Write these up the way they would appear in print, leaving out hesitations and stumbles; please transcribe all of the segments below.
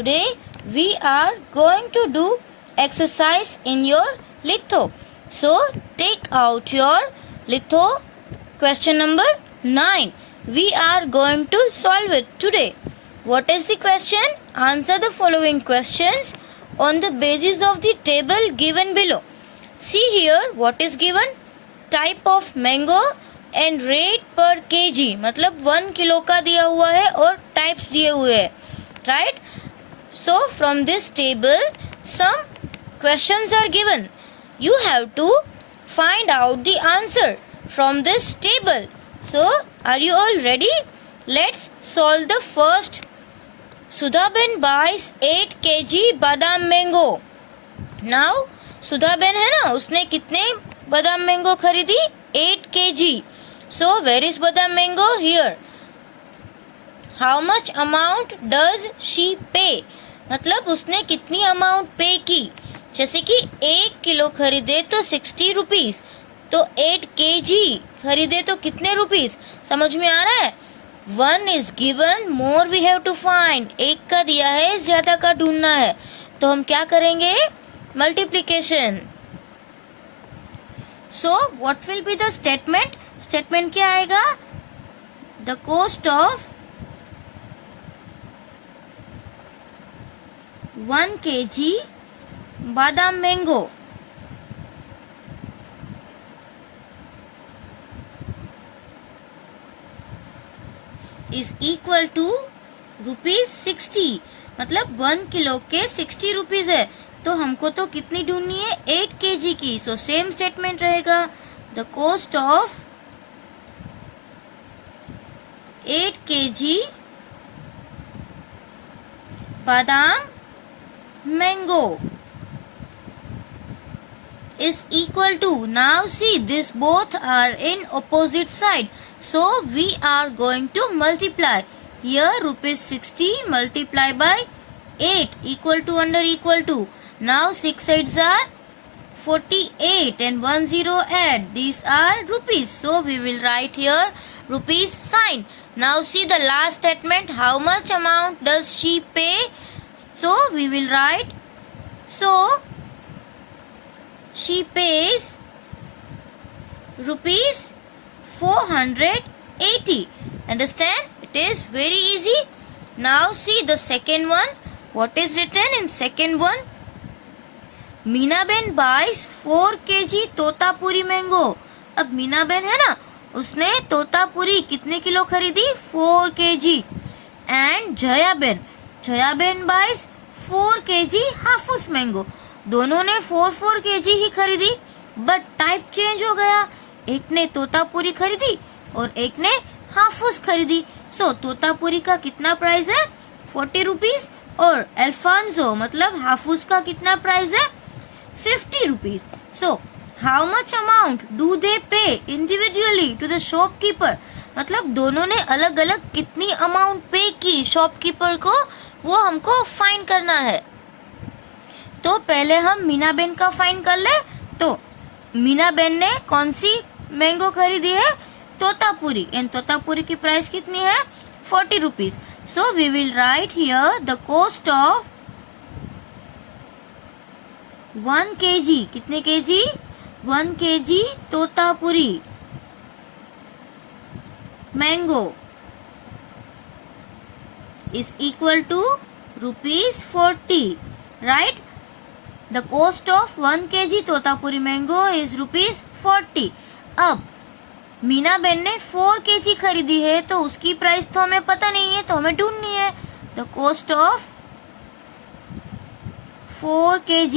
Today we are going to do exercise in your litho. So take out your litho. Question number 9. We are going to solve it today. What is the question? Answer the following questions on the basis of the table given below. See here what is given. Type of mango and rate per kg. मतलब 1 kilo का दिया हुआ है और types दिए हुए हैं. Right? So from this table some questions are given. You have to find out the answer from this table. So are you all ready? Let's solve the first. Sudhaben buys 8 kg badam mango. Now Sudhaben है ना, उसने कितने बादाम mango खरीदी? 8 kg. So where is badam mango? Here. How much amount does she pay? मतलब उसने कितनी amount पे की? जैसे कि 1 किलो खरीदे तो 60 रुपीज, तो 8 kg खरीदे तो कितने रुपीज? समझ में आ रहा है? 1 is given, more we have to find. 1 का दिया है, ज्यादा का ढूंढना है. तो हम क्या करेंगे? Multiplication. So what will be the statement? Statement क्या आएगा? The cost of 1 kg badam mango is equal to ₹60. मतलब 1 किलो के 60 रुपीज है, तो हमको तो कितनी ढूंढनी है? 8 kg की. सो सेम स्टेटमेंट रहेगा. द कॉस्ट ऑफ 8 kg बादाम mango is equal to, now see this both are in opposite side, so we are going to multiply. Here ₹60 multiply by 8 equal to under equal to. Now 6 sides are 48 and 1 0 add. These are rupees. So we will write here rupees sign. Now see the last statement. How much amount does she pay? So we will write. So she pays rupees 480. Understand? It is very easy. Now see the second one. What is written in second one? Meenaben buys 4 kg Totapuri mango. अब मीनाबेन है ना, उसने तोतापुरी कितने kilo खरीदी? 4 kg. And Jayaben buys 4 kg Hapus mango. दोनों ने 4 kg ही खरीदी, but type change हो गया. एक ने तोतापुरी खरीदी और एक ने हाफूस खरीदी. सो तोतापुरी का कितना प्राइस है? 40 रुपीज. और अल्फांसो मतलब हाफूस का कितना प्राइस है? 50 rupees. So, how much amount do they pay individually to the shopkeeper? मतलब दोनों ने अलग अलग कितनी अमाउंट पे की शॉपकीपर को, वो हमको फाइंड करना है. तो पहले हम मीनाबेन का फाइंड कर ले. तो मीनाबेन ने कौन सी मैंगो खरीदी है? तोतापुरी. एंड तोतापुरी की प्राइस कितनी है? 40 rupees. So we will write here the cost of 1 kg. कितने kg? 1 kg Totapuri mango is equal to ₹40. Right? The cost of 1 kg Totapuri mango is ₹40. अब मीनाबेन ने 4 kg खरीदी है, तो उसकी प्राइस तो हमें पता नहीं है, तो हमें ढूंढनी है. The cost of 4 kg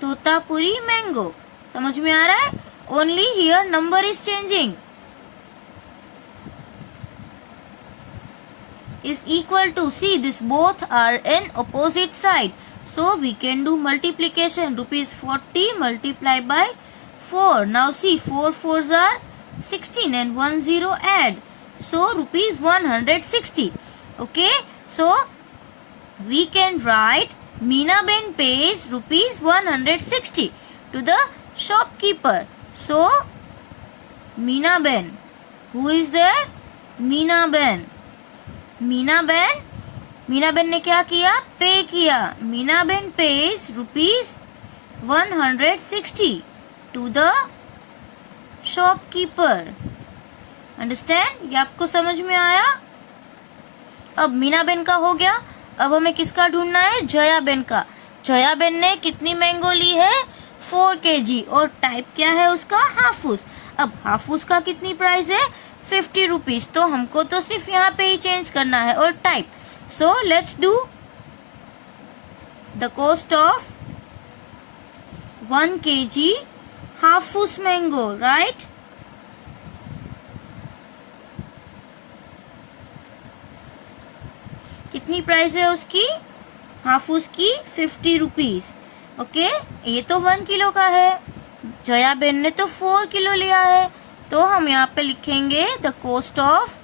Totapuri mango. समझ में आ रहा है? Only here number is changing. Is equal to, see this both are in opposite side, so we can do multiplication. ₹40 multiply by 4. Now see 4 4s are 16 and 1 0 add, so ₹160. Okay, so we can write Meenaben pays ₹160 to the shopkeeper. So Meenaben, who is there? Meenaben Meena ben ने क्या किया, pay किया। Meena ben pays ₹160 to the shopkeeper. Understand, ये आपको समझ में आया। अब मीना बेन का हो गया, अब हमें किसका ढूंढना है, जया बेन का। जया बेन ने कितनी मैंगो ली है, 4 kg, और टाइप क्या है उसका, हाफूस। अब हाफूस का कितनी प्राइस है, 50 रुपीज। तो हमको तो सिर्फ यहाँ पे ही चेंज करना है, और type. So let's do the cost of 1 kg Hapus mango, right. कितनी प्राइस है उसकी, हाफूस की 50 रुपीज। ओके, ये तो 1 किलो का है, जया बेन ने तो 4 किलो लिया है। तो हम यहाँ पे लिखेंगे the cost of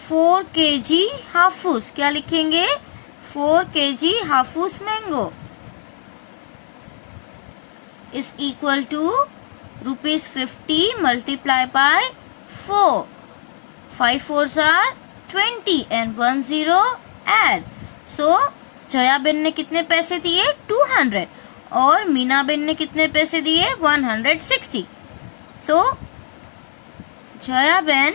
4 kg Hafus. क्या लिखेंगे, 4 kg Hapus mango is equal to ₹50 multiply by 4। 5 4s are 20 and 1 0 add. So Jaya Ben ने कितने पैसे दिए, 200, और मीना बेन ने कितने पैसे दिए, 160। तो Jaya Ben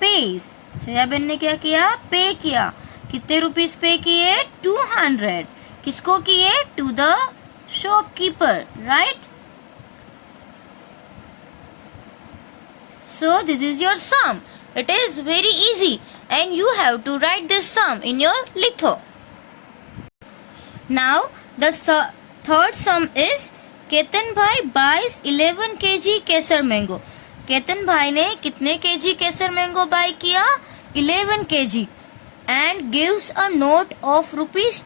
page, Jaya Ben ने क्या किया, पे किया। कितने रुपीस पे किए, 200। किसको किए, to the shopkeeper, right. So this is your sum. It is very easy and you have to write this sum in your litho. Now the third sum is Ketan भाई buys 11 kg केसर mango. Ketan भाई ने कितने kg केसर mango bye किया, 11 kg, and gives a note of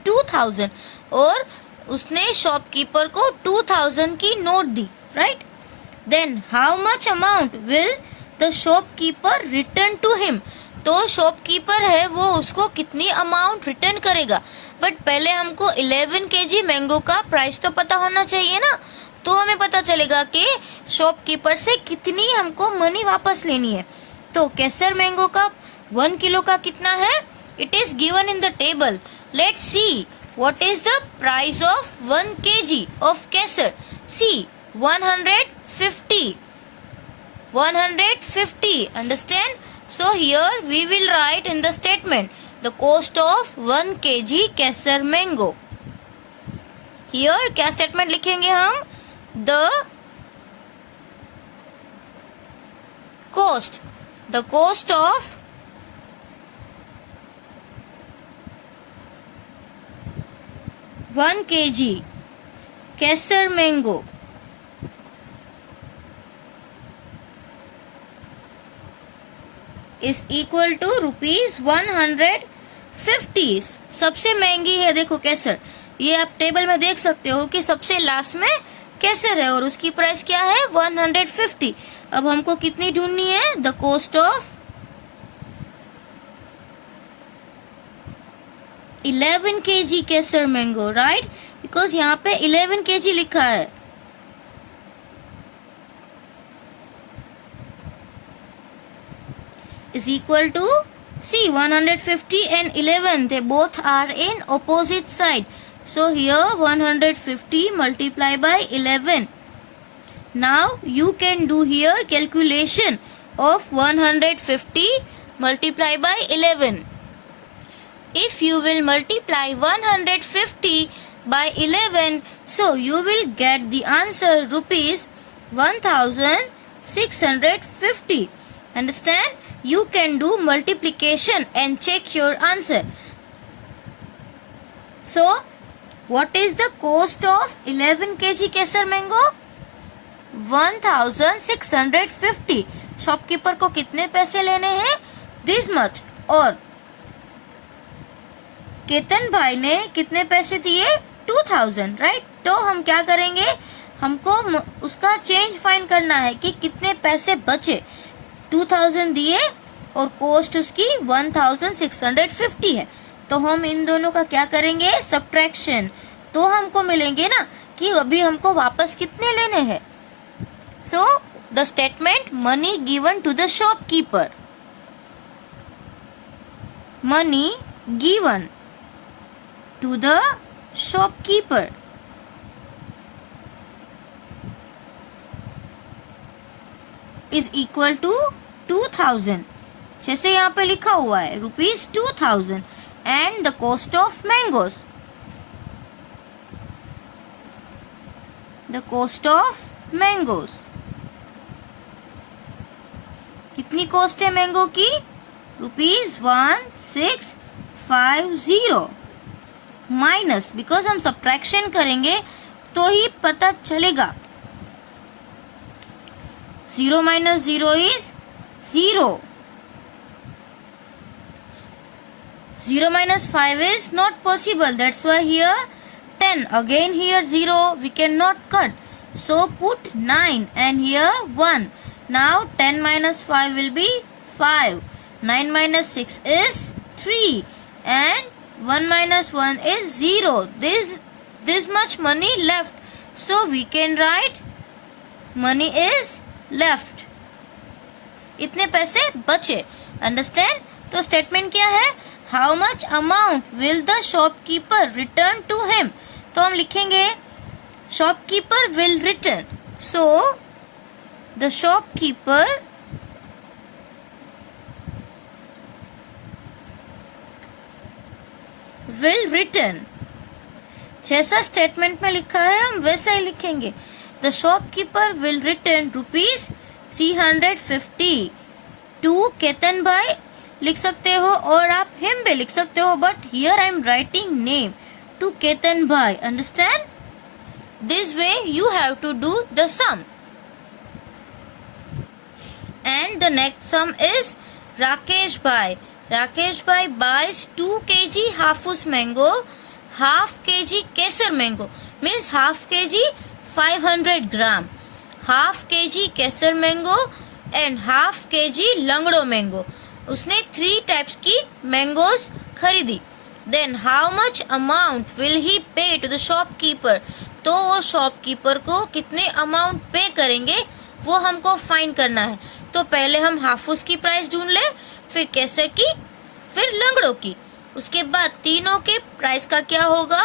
₹2000, और उसने shopkeeper को 2000 की note the, right. Then how much amount will the shopkeeper return to him? तो शॉपकीपर है वो उसको कितनी अमाउंट रिटर्न करेगा। बट पहले हमको 11 kg मैंगो का प्राइस तो पता होना चाहिए ना, तो हमें पता चलेगा कि शॉपकीपर से कितनी हमको मनी वापस लेनी है। तो केसर मैंगो का 1 किलो का कितना है, it is given in the table. Let's see what is the price of 1 kg of Kesar. See 150. 150, understand? So here we will write in the statement the cost of 1 kg Kesar mango. Here क्या statement लिखेंगे हम, the cost of 1 kg Kesar mango is equal to ₹150। सबसे महंगी है देखो केसर, ये आप table में देख सकते हो कि सबसे लास्ट में केसर है और उसकी प्राइस क्या है, 150। अब हमको कितनी ढूंढनी है, the cost of 11 kg Kesar mango, right, because यहाँ पे 11 kg लिखा है। is equal to, see 150 and 11, they both are in opposite side. So here 150 multiply by 11. Now you can do here calculation of 150 multiply by 11. If you will multiply 150 by 11, so you will get the answer ₹1650. Understand? You can do multiplication and check your answer. So, what is the cost of 11 kg Kesar mango, 1650। Shopkeeper को कितने पैसे लेने हैं, this much, और केतन भाई ने कितने पैसे दिए, 2000, राइट। तो हम क्या करेंगे, हमको उसका चेंज फाइंड करना है कि कितने पैसे बचे। 2000 दिए और कॉस्ट उसकी 1650 है, तो हम इन दोनों का क्या करेंगे, सब्ट्रैक्शन। तो हमको मिलेंगे ना कि अभी हमको वापस कितने लेने हैं। सो the statement money given to the shopkeeper. Money given to the shopkeeper is equal to 2000. जैसे यहाँ पे लिखा हुआ है ₹2000 and the cost of mangoes. The cost of mangoes. कितनी कॉस्ट है मैंगो की? ₹1650 माइनस, बिकॉज हम सब्ट्रैक्शन करेंगे तो ही पता चलेगा. 0 minus 0 is 0. 0 minus 5 is not possible. That's why here 10. Again here 0. We cannot cut. So put 9 and here 1. Now 10 minus 5 will be 5. 9 minus 6 is 3. And 1 minus 1 is 0. This much money left. So we can write money is left. इतने पैसे बचे. Understand? तो statement क्या है? How much amount will the shopkeeper return to him? तो हम लिखेंगे shopkeeper will return. So the shopkeeper will return. जैसा स्टेटमेंट में लिखा है हम वैसा ही लिखेंगे. The shopkeeper will return ₹350 to Ketan भाई लिख सकते हो और आप हिम भी लिख सकते हो, but here I am writing name to Ketan भाई. Understand? This way you have to do the sum. And the next sum is Rakesh भाई. राकेश भाई buys 2 kg Hapus mango, half kg Kesar mango, means half kg 500 gram, half kg Kesar mango and half kg langdo mango. उसने 3 types की mangoes खरीदी. Then how much amount will he pay to the shopkeeper? तो वो shopkeeper को कितने amount पे करेंगे वो हमको फाइंड करना है. तो पहले हम हाफूस की प्राइस ढूंढ ले, फिर केसर की, फिर लंगड़ो की. उसके बाद तीनों के प्राइस का क्या होगा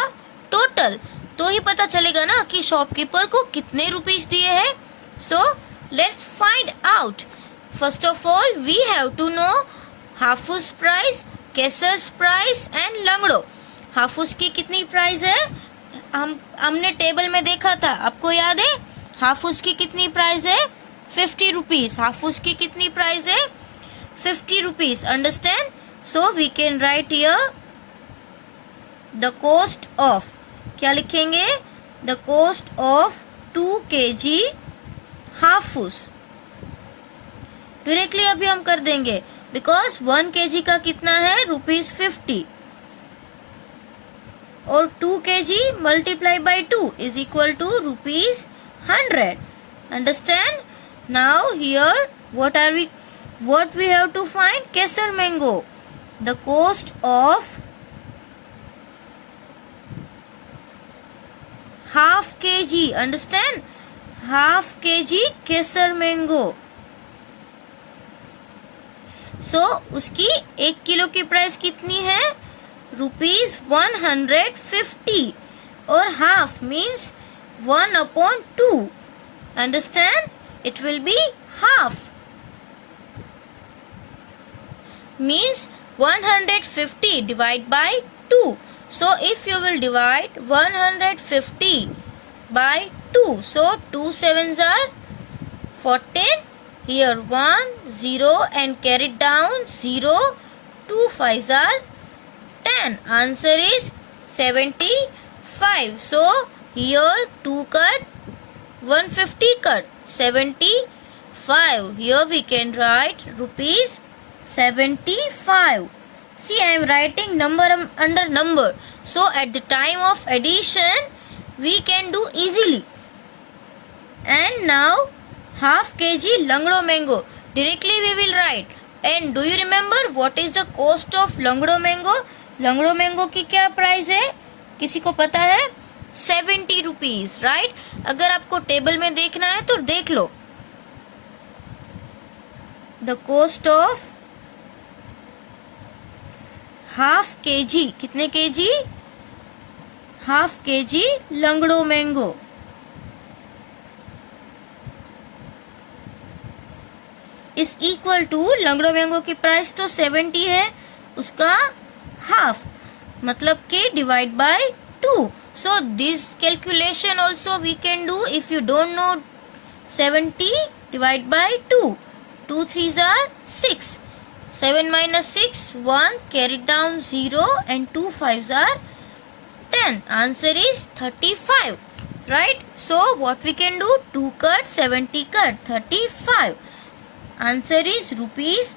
टोटल, तो ही पता चलेगा ना कि शॉपकीपर को कितने रुपीस दिए हैं. So let's find out. First of all, we have to know hapus price, kesar's price and langdo. Hapus की कितनी प्राइस है? हमने टेबल में देखा था, आपको याद है? हाफूस की कितनी प्राइस है? 50 रुपीज. हाफूस की कितनी प्राइस है? 50 rupees. Understand? So we can write here the cost of. क्या लिखेंगे? The cost of 2 kg hapus. Directly अभी हम कर देंगे, बिकॉज 1 kg का कितना है? ₹50 और 2 kg multiply by 2 is equal to ₹100. Understand? Now here what we have to find? Kesar mango. The cost of half kg. Understand? half kg Kesar mango. So उसकी 1 kilo की प्राइस कितनी है? ₹150 और half means 1/2. Understand? It will be half means 150 divide by 2. So if you will divide 150 by 2, so 2 sevens are 14. Here 1 0 and carry down 0. 2 5s are 10. Answer is 75. So here 2 cut, 150 cut, 75. Here we can write ₹75. See, I am writing number under number. So at the time of addition we can do easily. And now half kg langdo mango. Directly we will write. And do you remember what is the cost of langdo mango? Langdo mango की क्या price है? किसी को पता है? 70 rupees. Right? अगर आपको table में देखना है तो देख लो. The cost of half kg, कितने kg? Half kg langdo mango is equal to, langdo mango की प्राइस तो 70 है, उसका हाफ मतलब के divide by 2. So this calculation also we can do if you don't know 70 divide by 2. 2 3s are 6. 7 minus 6, 1, carry down 0 and 2 5s are 10. Answer is 35. Right? So what we can do? 2 cut, 70 cut, 35. Answer is rupees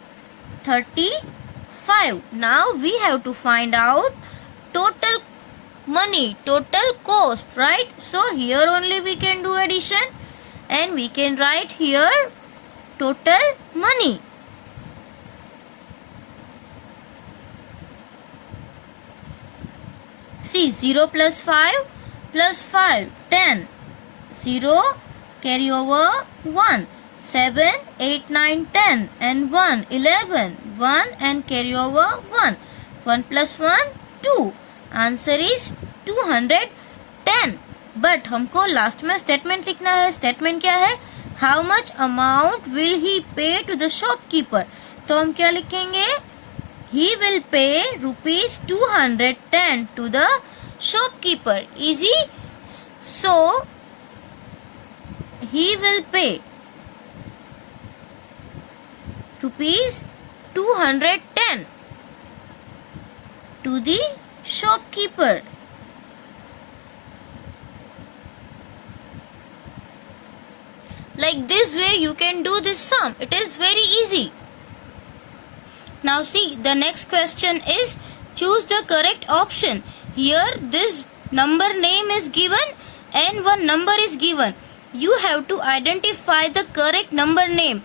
35. Now we have to find out total money, total cost, right? So here only we can do addition and we can write here total money. See, 0 plus 5 plus 5, 10. 0, carry over 1. 7, 8, 9, 10 and 1, 11. 1 and carry over 1. 1 plus 1, 2. Answer is 210. But हमको last में statement लिखना है. Statement क्या है? How much amount will he pay to the shopkeeper? तो हम क्या लिखेंगे? He will pay rupees 210 to the shopkeeper. Easy? So, he will pay rupees 210 to the shopkeeper. Like this way you can do this sum. It is very easy. Now see, the next question is choose the correct option. Here this number name is given and one number is given. You have to identify the correct number name.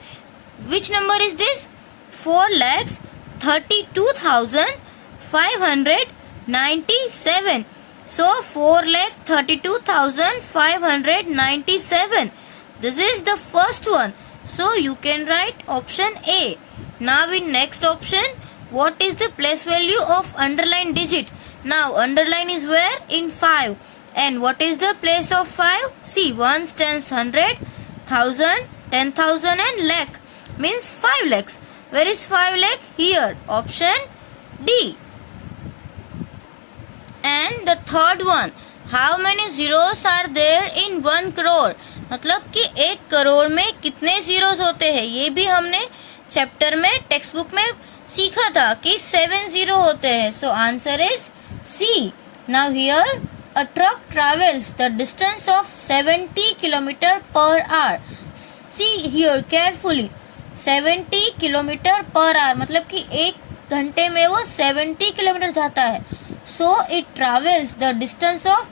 Which number is this? 4,32,597. So 4,32,597. This is the first one. So you can write option A. Now in next option, what is the place value of underline digit? Now underline is where? In 5. And what is the place of 5? See, ones, tens, 100, 1,000, 10,000 and lakh. Means 5 lakhs. Where is 5 lakh? Here. Option D. And the third one. How many zeros are there in 1 crore? मतलब कि 1 करोड़ में कितने zeros होते हैं? ये भी हमने chapter में टेक्स्ट बुक में सीखा था कि 7 0 होते हैं. So answer is C. Now here a truck travels the distance of 70 km per hour. See here carefully. 70 km per hour मतलब कि 1 घंटे में वो 70 किलोमीटर जाता है. So it travels the distance of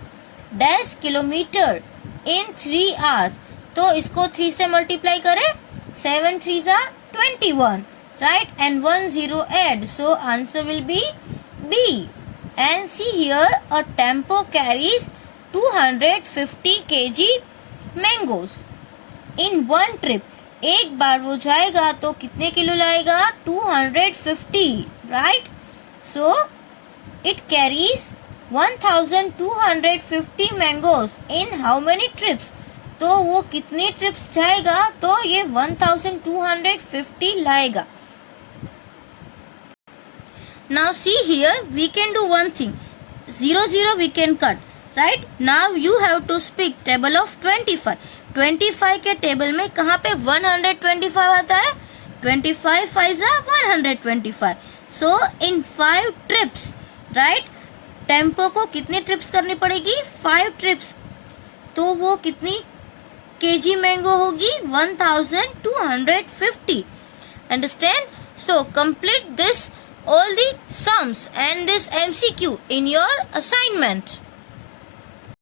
dash kilometer in 3 hours. तो इसको 3 से मल्टीप्लाई करें. 7 3s are 21, right? And 1 0 add. So answer will be B. And see here a tempo carries 250 kg mangoes in one trip. एक बार वो जाएगा तो कितने kilo लाएगा? 250, right? So it carries 1250 mangoes in how many trips? तो वो कितनी trips जाएगा? तो ये 1250 लाएगा. Now see here we can do one thing. 0 0 we can cut, right? Now you have to speak table of 25. 25 के टेबल में कहाँ पे 125 आता है? 25 5s are 125. So in 5 trips, right? Tempo को कितनी ट्रिप्स करनी पड़ेगी? 5 ट्रिप्स. तो वो कितनी केजी मैंगो होगी? 1250. Understand? So complete this all the sums and this MCQ in your assignment.